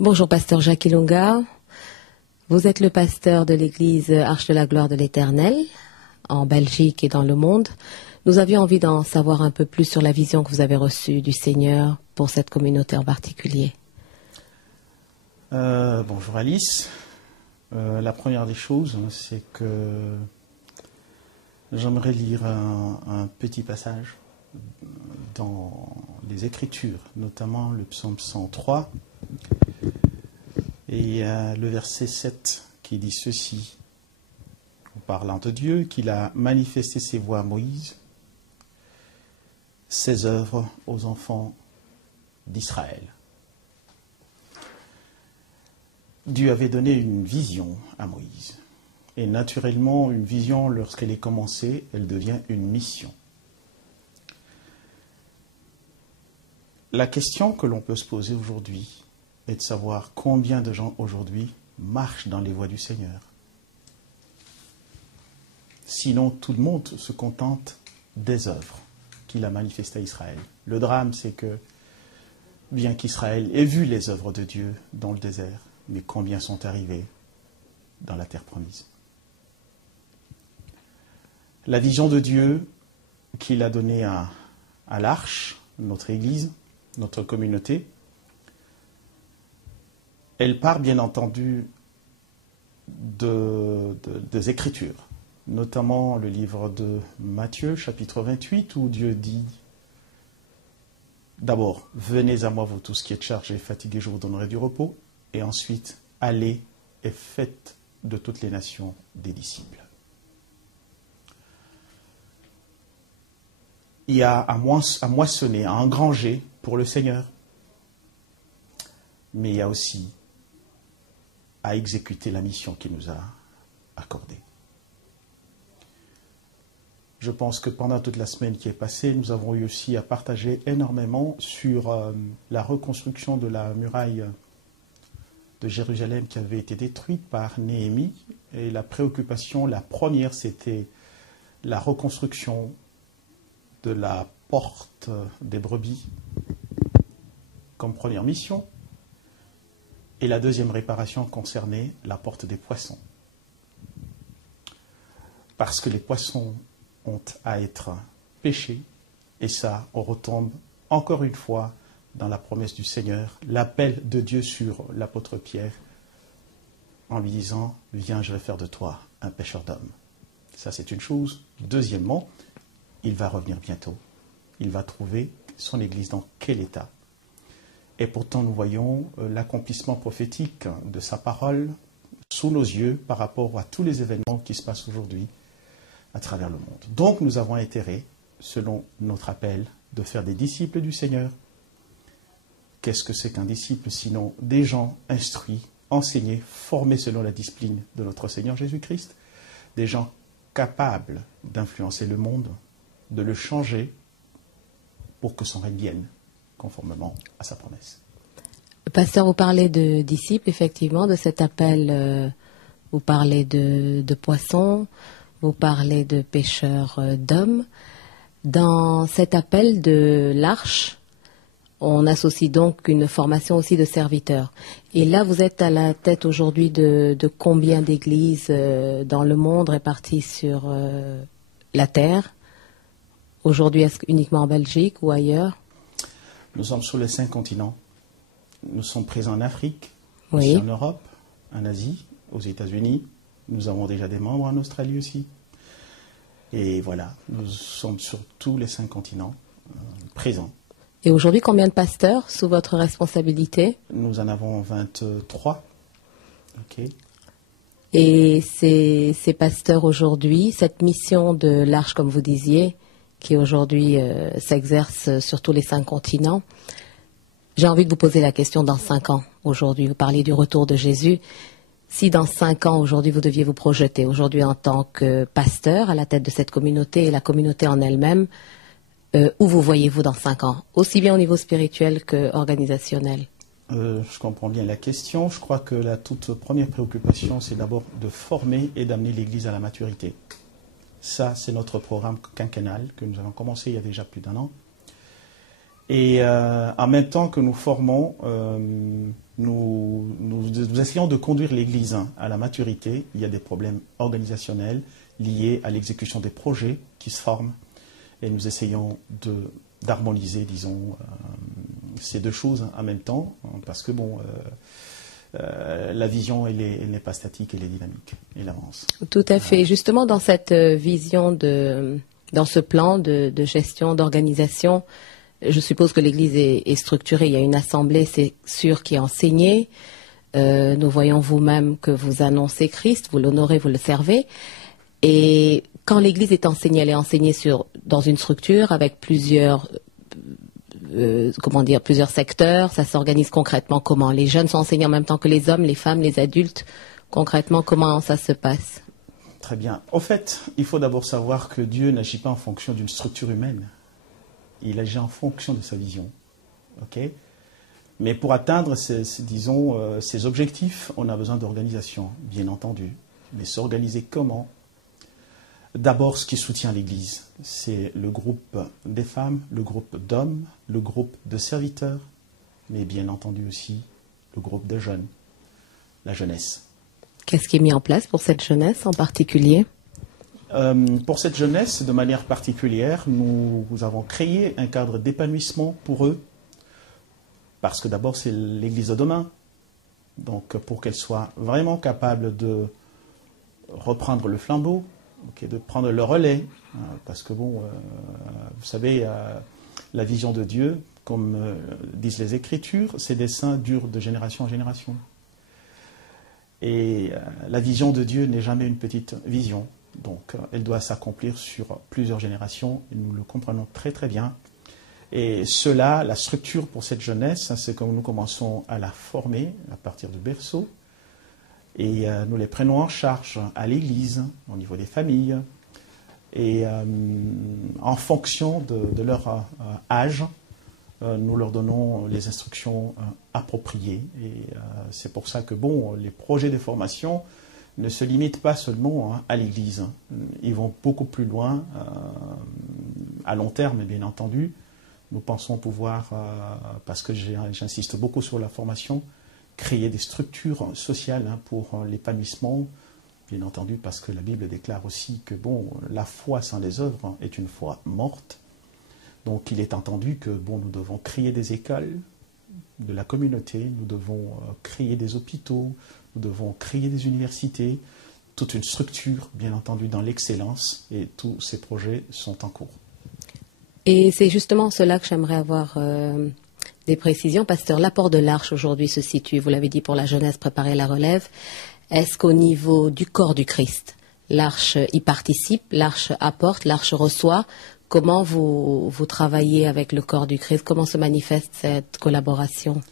Bonjour, pasteur Jacques Ilunga. Vous êtes le pasteur de l'église Arche de la Gloire de l'Éternel, en Belgique et dans le monde. Nous avions envie d'en savoir un peu plus sur la vision que vous avez reçue du Seigneur pour cette communauté en particulier. Bonjour Alice. La première des choses, c'est que j'aimerais lire un petit passage dans les Écritures, notamment le psaume 103. Et il y a le verset 7 qui dit ceci, en parlant de Dieu, qu'il a manifesté ses voies à Moïse, ses œuvres aux enfants d'Israël. Dieu avait donné une vision à Moïse. Et naturellement, une vision, lorsqu'elle est commencée, elle devient une mission. La question que l'on peut se poser aujourd'hui est de savoir combien de gens aujourd'hui marchent dans les voies du Seigneur. Sinon, tout le monde se contente des œuvres qu'il a manifestées à Israël. Le drame, c'est que, bien qu'Israël ait vu les œuvres de Dieu dans le désert, mais combien sont arrivés dans la terre promise? La vision de Dieu qu'il a donnée à l'Arche, notre Église, notre communauté, elle part bien entendu des Écritures, notamment le livre de Matthieu, chapitre 28, où Dieu dit d'abord, venez à moi vous tous qui êtes chargés et fatigués, je vous donnerai du repos, et ensuite, allez et faites de toutes les nations des disciples. Il y a à moissonner, à engranger pour le Seigneur, mais il y a aussi à exécuter la mission qu'il nous a accordée. Je pense que pendant toute la semaine qui est passée, nous avons eu aussi à partager énormément sur la reconstruction de la muraille de Jérusalem qui avait été détruite par Néhémie. Et la préoccupation, la première, c'était la reconstruction de la porte des brebis comme première mission. Et la deuxième réparation concernait la porte des poissons. Parce que les poissons ont à être pêchés, et ça, on retombe encore une fois dans la promesse du Seigneur, l'appel de Dieu sur l'apôtre Pierre, en lui disant « Viens, je vais faire de toi un pêcheur d'hommes ». Ça, c'est une chose. Deuxièmement, il va revenir bientôt. Il va trouver son Église dans quel état? Et pourtant, nous voyons l'accomplissement prophétique de sa parole sous nos yeux par rapport à tous les événements qui se passent aujourd'hui à travers le monde. Donc, nous avons intérêt, selon notre appel, de faire des disciples du Seigneur. Qu'est-ce que c'est qu'un disciple, sinon des gens instruits, enseignés, formés selon la discipline de notre Seigneur Jésus-Christ, des gens capables d'influencer le monde, de le changer pour que son règne vienne, conformément à sa promesse. Pasteur, vous parlez de disciples, effectivement, de cet appel. Vous parlez de poissons, vous parlez de pêcheurs d'hommes. Dans cet appel de l'Arche, on associe donc une formation aussi de serviteurs. Et là, vous êtes à la tête aujourd'hui de combien d'églises dans le monde réparties sur la terre? Aujourd'hui, est-ce uniquement en Belgique ou ailleurs? Nous sommes sur les 5 continents. Nous sommes présents en Afrique, oui, aussi en Europe, en Asie, aux États-Unis. Nous avons déjà des membres en Australie aussi. Et voilà, nous sommes sur tous les 5 continents présents. Et aujourd'hui, combien de pasteurs sous votre responsabilité? Nous en avons 23. Okay. Et ces pasteurs aujourd'hui, cette mission de l'Arche, comme vous disiez, qui aujourd'hui s'exerce sur tous les 5 continents, j'ai envie de vous poser la question dans 5 ans. Aujourd'hui, vous parlez du retour de Jésus. Si dans 5 ans, aujourd'hui, vous deviez vous projeter, aujourd'hui en tant que pasteur à la tête de cette communauté et la communauté en elle-même, où vous voyez-vous dans 5 ans, aussi bien au niveau spirituel qu'organisationnel? Je comprends bien la question. Je crois que la toute première préoccupation, c'est d'abord de former et d'amener l'Église à la maturité. Ça, c'est notre programme quinquennal que nous avons commencé il y a déjà plus d'1 an. Et en même temps que nous formons, nous essayons de conduire l'Église à la maturité. Il y a des problèmes organisationnels liés à l'exécution des projets qui se forment. Et nous essayons d'harmoniser, disons, ces deux choses en même temps, parce que la vision, elle n'est pas statique, elle est dynamique, elle avance. Tout à fait. Justement, dans cette vision dans ce plan de gestion, d'organisation, je suppose que l'Église est structurée. Il y a une assemblée, c'est sûr, qui est enseignée. Nous voyons vous-même que vous annoncez Christ, vous l'honorez, vous le servez. Et quand l'Église est enseignée, elle est enseignée dans une structure avec plusieurs secteurs. Ça s'organise concrètement comment? Les jeunes sont enseignés en même temps que les hommes, les femmes, les adultes. Concrètement, comment ça se passe? Très bien. Au fait, il faut d'abord savoir que Dieu n'agit pas en fonction d'une structure humaine. Il agit en fonction de sa vision. Okay? Mais pour atteindre ces objectifs, on a besoin d'organisation, bien entendu. Mais s'organiser comment? D'abord, ce qui soutient l'Église, c'est le groupe des femmes, le groupe d'hommes, le groupe de serviteurs, mais bien entendu aussi le groupe de jeunes, la jeunesse. Qu'est-ce qui est mis en place pour cette jeunesse en particulier? Pour cette jeunesse, de manière particulière, nous avons créé un cadre d'épanouissement pour eux, parce que d'abord, c'est l'Église de demain. Donc, pour qu'elle soit vraiment capable de reprendre le flambeau, de prendre le relais, parce que vous savez, la vision de Dieu, comme disent les Écritures, ses desseins durent de génération en génération. Et la vision de Dieu n'est jamais une petite vision, donc elle doit s'accomplir sur plusieurs générations, et nous le comprenons très très bien. Et cela, la structure pour cette jeunesse, c'est que nous commençons à la former à partir du berceau, et nous les prenons en charge à l'Église, au niveau des familles, et en fonction de leur âge, nous leur donnons les instructions appropriées. Et c'est pour ça que les projets de formation ne se limitent pas seulement à l'Église. Ils vont beaucoup plus loin, à long terme, bien entendu. Nous pensons pouvoir, parce que j'insiste beaucoup sur la formation, créer des structures sociales pour l'épanouissement, bien entendu, parce que la Bible déclare aussi que la foi sans les œuvres est une foi morte. Donc il est entendu que nous devons créer des écoles de la communauté, nous devons créer des hôpitaux, nous devons créer des universités, toute une structure, bien entendu, dans l'excellence, et tous ces projets sont en cours. Et c'est justement cela que j'aimerais avoir des précisions. Pasteur, l'apport de l'Arche aujourd'hui se situe, vous l'avez dit, pour la jeunesse, préparer la relève. Est-ce qu'au niveau du corps du Christ, l'Arche y participe, l'Arche apporte, l'Arche reçoit? Comment vous travaillez avec le corps du Christ? Comment se manifeste cette collaboration?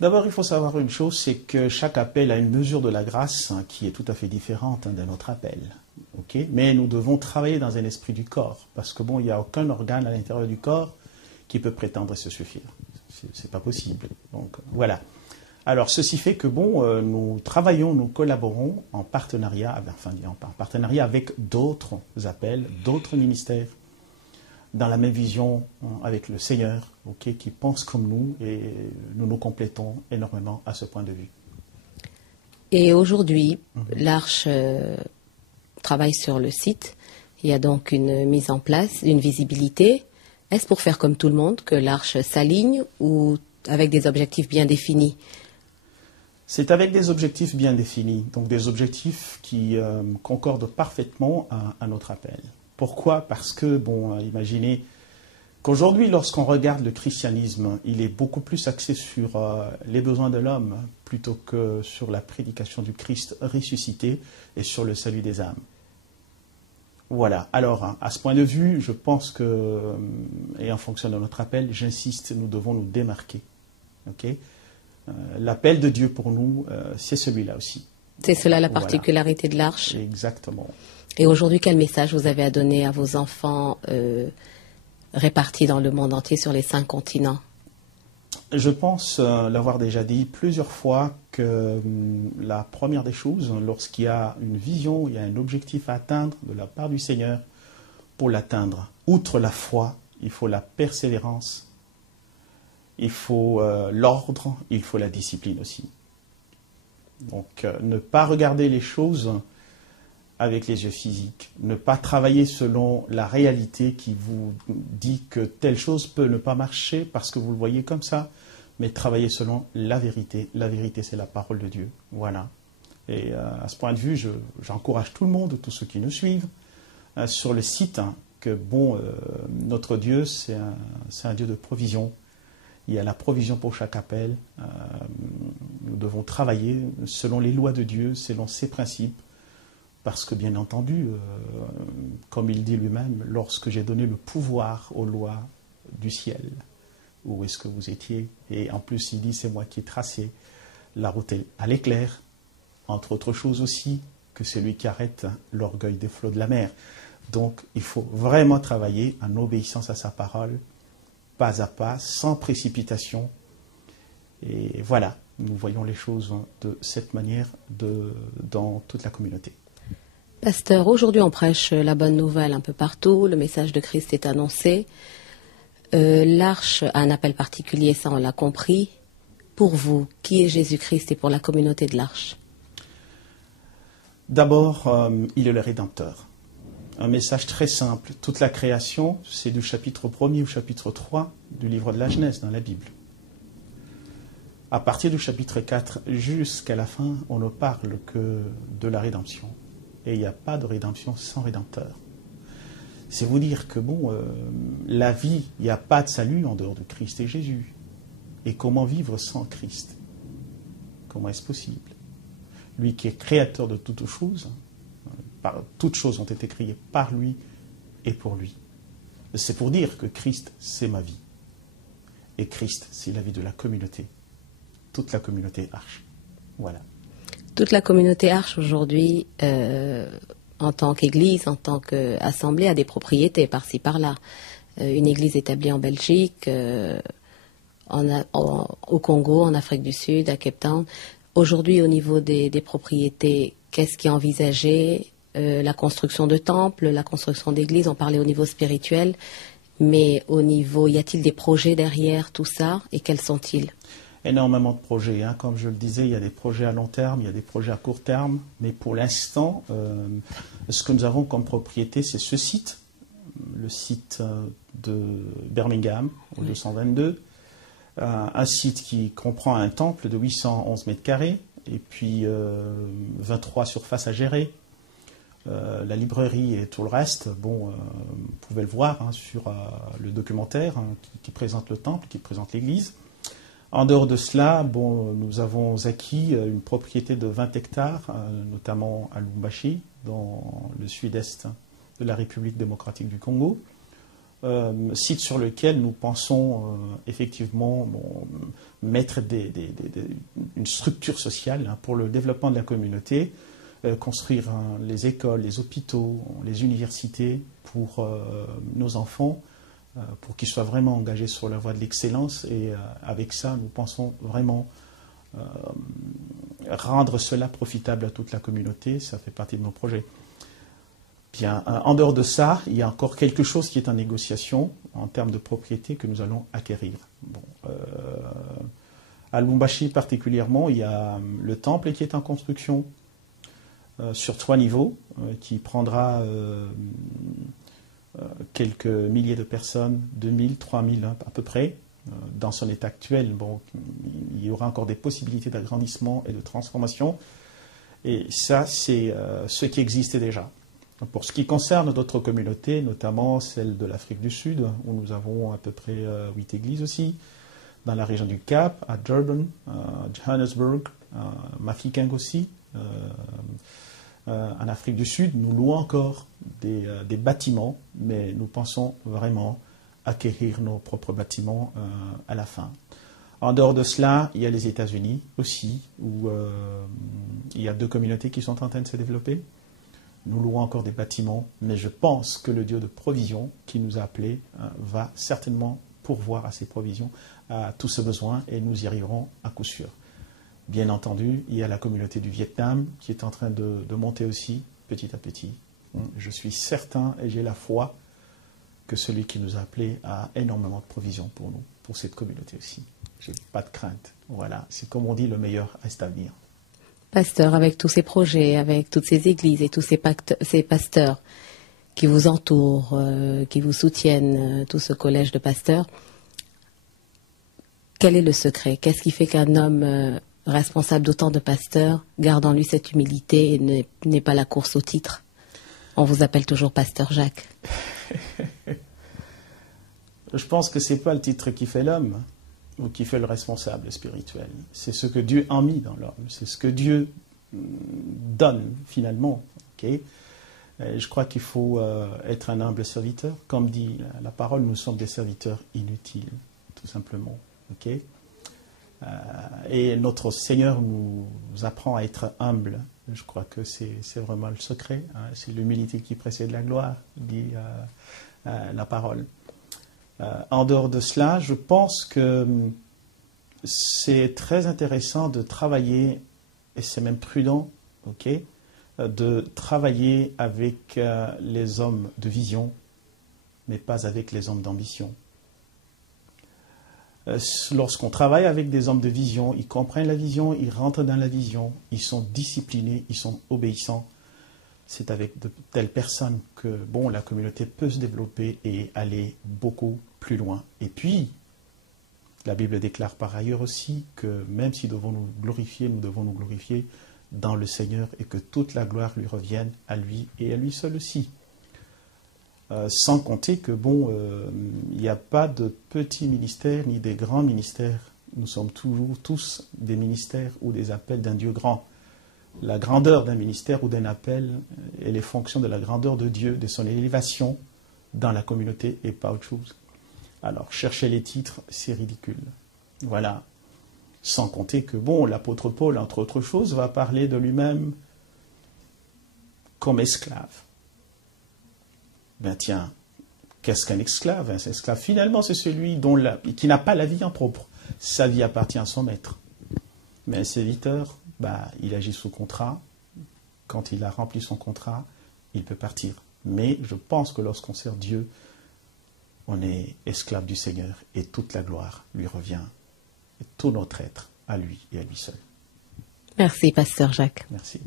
D'abord, il faut savoir une chose, c'est que chaque appel a une mesure de la grâce qui est tout à fait différente d'un autre appel. Okay? Mais nous devons travailler dans un esprit du corps, parce que il n'y a aucun organe à l'intérieur du corps qui peut prétendre se suffire. C'est pas possible. Donc voilà. Alors ceci fait que nous travaillons, nous collaborons en partenariat avec d'autres appels, d'autres ministères, dans la même vision avec le Seigneur, qui pense comme nous, et nous nous complétons énormément à ce point de vue. Et aujourd'hui, l'Arche travaille sur le site. Il y a donc une mise en place, une visibilité. Est-ce pour faire comme tout le monde que l'Arche s'aligne ou avec des objectifs bien définis? C'est avec des objectifs bien définis, donc des objectifs qui concordent parfaitement à notre appel. Pourquoi? Parce que, imaginez qu'aujourd'hui, lorsqu'on regarde le christianisme, il est beaucoup plus axé sur les besoins de l'homme plutôt que sur la prédication du Christ ressuscité et sur le salut des âmes. Voilà. Alors, à ce point de vue, je pense que, et en fonction de notre appel, j'insiste, nous devons nous démarquer. Okay? L'appel de Dieu pour nous, c'est celui-là aussi. C'est cela la particularité de l'Arche. Exactement. Et aujourd'hui, quel message vous avez à donner à vos enfants répartis dans le monde entier sur les 5 continents? Je pense l'avoir déjà dit plusieurs fois que la première des choses, lorsqu'il y a une vision, il y a un objectif à atteindre de la part du Seigneur, pour l'atteindre, outre la foi, il faut la persévérance il faut l'ordre, il faut la discipline aussi. Donc ne pas regarder les choses avec les yeux physiques, ne pas travailler selon la réalité qui vous dit que telle chose peut ne pas marcher parce que vous le voyez comme ça, mais travailler selon la vérité. La vérité, c'est la parole de Dieu. Voilà. Et à ce point de vue, j'encourage tout le monde, tous ceux qui nous suivent, sur le site, que notre Dieu, c'est un Dieu de provision. Il y a la provision pour chaque appel. Nous devons travailler selon les lois de Dieu, selon ses principes. Parce que, bien entendu, comme il dit lui-même, lorsque j'ai donné le pouvoir aux lois du ciel, où est-ce que vous étiez? Et en plus, il dit, c'est moi qui ai tracé la route à l'éclair, entre autres choses aussi, que c'est lui qui arrête l'orgueil des flots de la mer. Donc, il faut vraiment travailler en obéissance à sa parole, pas à pas, sans précipitation. Et voilà, nous voyons les choses de cette manière dans toute la communauté. Pasteur, aujourd'hui on prêche la bonne nouvelle un peu partout, le message de Christ est annoncé. L'Arche a un appel particulier, ça on l'a compris. Pour vous, qui est Jésus-Christ et pour la communauté de l'Arche? D'abord, il est le Rédempteur. Un message très simple. Toute la création, c'est du chapitre 1er au chapitre 3 du livre de la Genèse dans la Bible. À partir du chapitre 4 jusqu'à la fin, on ne parle que de la rédemption. Et il n'y a pas de rédemption sans Rédempteur. C'est vous dire que la vie, il n'y a pas de salut en dehors de Christ et Jésus. Et comment vivre sans Christ? Comment est-ce possible? Lui qui est créateur de toutes choses, toutes choses ont été créées par lui et pour lui. C'est pour dire que Christ, c'est ma vie. Et Christ, c'est la vie de la communauté. Toute la communauté Arche. Voilà. Toute la communauté Arche aujourd'hui, en tant qu'église, en tant qu'assemblée, a des propriétés par-ci, par-là. Une église établie en Belgique, au Congo, en Afrique du Sud, à Cape Town. Aujourd'hui, au niveau des propriétés, qu'est-ce qui est envisagé? La construction de temples, la construction d'églises, on parlait au niveau spirituel, mais au niveau, y a-t-il des projets derrière tout ça et quels sont-ils? Énormément de projets. Comme je le disais, il y a des projets à long terme, il y a des projets à court terme. Mais pour l'instant, ce que nous avons comme propriété, c'est ce site, le site de Birmingham, au 222. Un site qui comprend un temple de 811 mètres carrés et puis 23 surfaces à gérer. La librairie et tout le reste, vous pouvez le voir sur le documentaire qui présente le temple, qui présente l'église. En dehors de cela, nous avons acquis une propriété de 20 hectares, notamment à Lubumbashi, dans le sud-est de la République démocratique du Congo. Site sur lequel nous pensons effectivement mettre une structure sociale pour le développement de la communauté, construire les écoles, les hôpitaux, les universités pour nos enfants, pour qu'ils soient vraiment engagés sur la voie de l'excellence. Et avec ça, nous pensons vraiment rendre cela profitable à toute la communauté. Ça fait partie de nos projets. Bien, en dehors de ça, il y a encore quelque chose qui est en négociation en termes de propriété que nous allons acquérir. À Lubumbashi particulièrement, il y a le temple qui est en construction sur 3 niveaux, qui prendra quelques milliers de personnes, 2000, 3000 à peu près. Dans son état actuel, il y aura encore des possibilités d'agrandissement et de transformation. Et ça, c'est ce qui existait déjà. Pour ce qui concerne d'autres communautés, notamment celle de l'Afrique du Sud, où nous avons à peu près 8 églises aussi, dans la région du Cap, à Durban, à Johannesburg, à Mafeking aussi. En Afrique du Sud, nous louons encore des bâtiments, mais nous pensons vraiment acquérir nos propres bâtiments à la fin. En dehors de cela, il y a les États-Unis aussi, où il y a 2 communautés qui sont en train de se développer. Nous louons encore des bâtiments, mais je pense que le Dieu de provision qui nous a appelés va certainement pourvoir à ces provisions, à tous ces besoins, et nous y arriverons à coup sûr. Bien entendu, il y a la communauté du Vietnam qui est en train de monter aussi, petit à petit. Je suis certain et j'ai la foi que celui qui nous a appelés a énormément de provisions pour nous, pour cette communauté aussi. J'ai pas de crainte. Voilà, c'est comme on dit, le meilleur reste à venir. Pasteur, avec tous ces projets, avec toutes ces églises et tous ces pasteurs qui vous entourent, qui vous soutiennent, tout ce collège de pasteurs, quel est le secret? Qu'est-ce qui fait qu'un homme responsable d'autant de pasteurs garde en lui cette humilité et n'est pas la course au titre? On vous appelle toujours Pasteur Jacques. Je pense que c'est pas le titre qui fait l'homme ou qui fait le responsable spirituel. C'est ce que Dieu a mis dans l'homme. C'est ce que Dieu donne finalement. Okay? Je crois qu'il faut être un humble serviteur. Comme dit la parole, nous sommes des serviteurs inutiles, tout simplement. Okay? Et notre Seigneur nous apprend à être humble. Je crois que c'est vraiment le secret. Hein? C'est l'humilité qui précède la gloire, dit la parole. En dehors de cela, je pense que c'est très intéressant de travailler, et c'est même prudent, okay, de travailler avec les hommes de vision, mais pas avec les hommes d'ambition. Lorsqu'on travaille avec des hommes de vision, ils comprennent la vision, ils rentrent dans la vision, ils sont disciplinés, ils sont obéissants. C'est avec de telles personnes que la communauté peut se développer et aller beaucoup plus loin. Et puis, la Bible déclare par ailleurs aussi que même si nous devons nous glorifier dans le Seigneur et que toute la gloire lui revienne à lui et à lui seul aussi. Sans compter que il n'y a pas de petits ministères ni des grands ministères. Nous sommes toujours tous des ministères ou des appels d'un Dieu grand. La grandeur d'un ministère ou d'un appel est les fonctions de la grandeur de Dieu, de son élévation dans la communauté et pas autre chose. Alors, chercher les titres, c'est ridicule. Voilà. Sans compter que, l'apôtre Paul, entre autres choses, va parler de lui-même comme esclave. Ben tiens, qu'est-ce qu'un esclave? Un esclave, finalement, c'est celui qui n'a pas la vie en propre. Sa vie appartient à son maître. Mais un serviteur, il agit sous contrat. Quand il a rempli son contrat, il peut partir. Mais je pense que lorsqu'on sert Dieu, on est esclave du Seigneur et toute la gloire lui revient. Et tout notre être à lui et à lui seul. Merci, Pasteur Jacques. Merci.